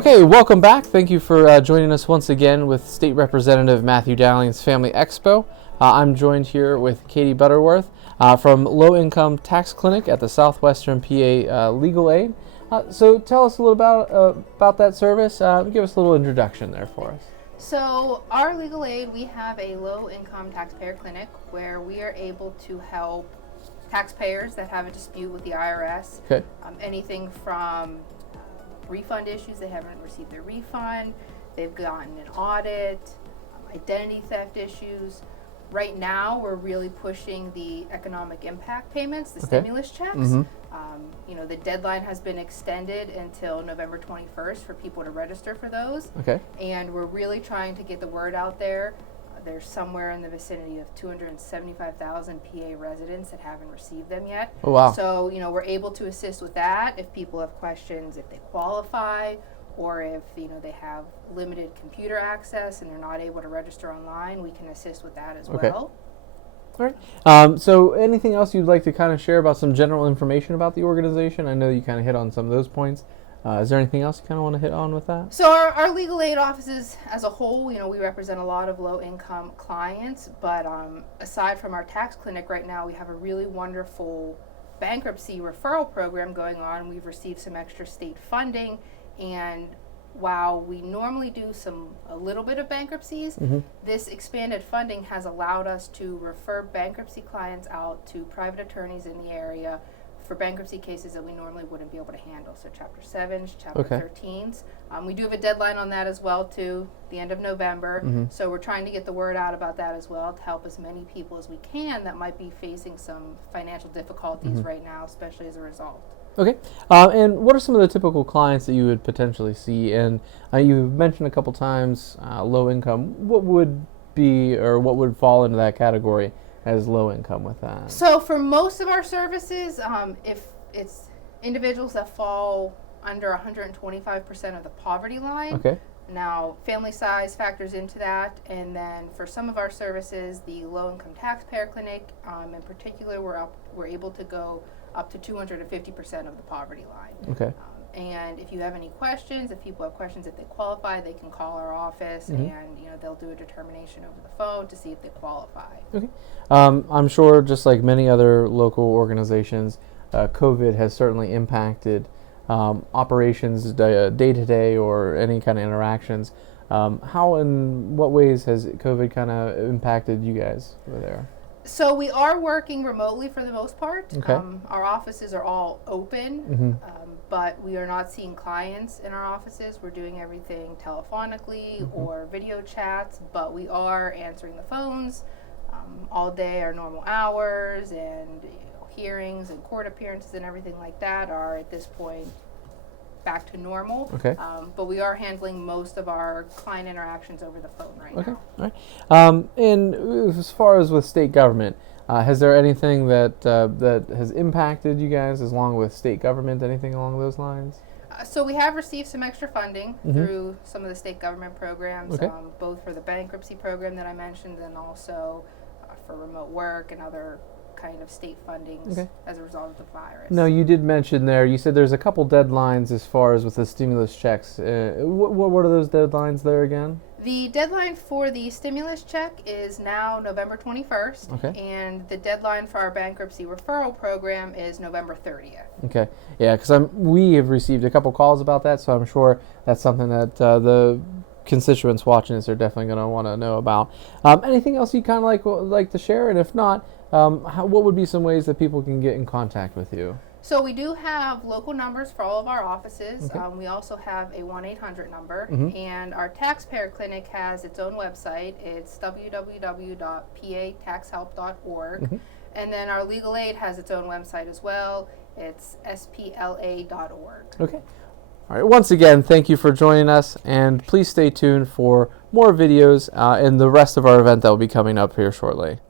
Okay, welcome back. Thank you for joining us once again with State Representative Matthew Dowling's Family Expo. I'm joined here with Katie Butterworth from Low Income Tax Clinic at the Southwestern PA Legal Aid. So tell us a little about that service. Give us a little introduction there for us. So our legal aid, we have a low income taxpayer clinic where we are able to help taxpayers that have a dispute with the IRS. Okay. Anything from refund issues, they haven't received their refund, they've gotten an audit, identity theft issues. Right now, we're really pushing the economic impact payments, the stimulus checks. Mm-hmm. The deadline has been extended until November 21st for people to register for those. Okay. And we're really trying to get the word out there. There's somewhere in the vicinity of 275,000 PA residents that haven't received them yet. Oh, wow. So, we're able to assist with that if people have questions, if they qualify, or if, they have limited computer access and they're not able to register online, we can assist with that as well. All right. So anything else you'd like to kind of share about some general information about the organization? I know you kind of hit on some of those points. Is there anything else you kind of want to hit on with that? So our legal aid offices as a whole, we represent a lot of low-income clients, but aside from our tax clinic right now, we have a really wonderful bankruptcy referral program going on. We've received some extra state funding, and while we normally do a little bit of bankruptcies, this expanded funding has allowed us to refer bankruptcy clients out to private attorneys in the area for bankruptcy cases that we normally wouldn't be able to handle. So Chapter 7s, Chapter 13s. We do have a deadline on that as well, too, the end of November. So we're trying to get the word out about that as well to help as many people as we can that might be facing some financial difficulties right now, especially as a result. Okay. And what are some of the typical clients that you would potentially see? And you've mentioned a couple times low income. What would be or what would fall into that category as low income with that? So for most of our services, if it's individuals that fall under 125% of the poverty line, okay. Now family size factors into that, and then for some of our services, the low income taxpayer clinic in particular, we're able to go up to 250% of the poverty line. Okay. And if you have any questions, if people have questions, if they qualify, they can call our office, and they'll do a determination over the phone to see if they qualify. Okay. I'm sure, just like many other local organizations, COVID has certainly impacted operations day to day or any kind of interactions. How and what ways has COVID kind of impacted you guys over there? So we are working remotely for the most part. Okay. Our offices are all open, but we are not seeing clients in our offices. We're doing everything telephonically or video chats, but we are answering the phones all day. Our normal hours and hearings and court appearances and everything like that are at this point back to normal. Okay. But we are handling most of our client interactions over the phone right now. All right. And as far as with state government, has there anything that has impacted you guys, as long with state government, anything along those lines? So we have received some extra funding through some of the state government programs, both for the bankruptcy program that I mentioned and also for remote work and other kind of state fundings as a result of the virus. No, you did mention there, you said there's a couple deadlines as far as with the stimulus checks. What are those deadlines there again? The deadline for the stimulus check is now November 21st, and the deadline for our bankruptcy referral program is November 30th. Okay, yeah, because we have received a couple calls about that, so I'm sure that's something that the constituents watching this are definitely going to want to know about. Anything else you kind of like to share, and if not, what would be some ways that people can get in contact with you? So we do have local numbers for all of our offices. We also have a 1-800 number, and our taxpayer clinic has its own website. It's www.pataxhelp.org. And then our legal aid has its own website as well. It's spla.org. Okay. All right. Once again, thank you for joining us, and please stay tuned for more videos and the rest of our event that will be coming up here shortly.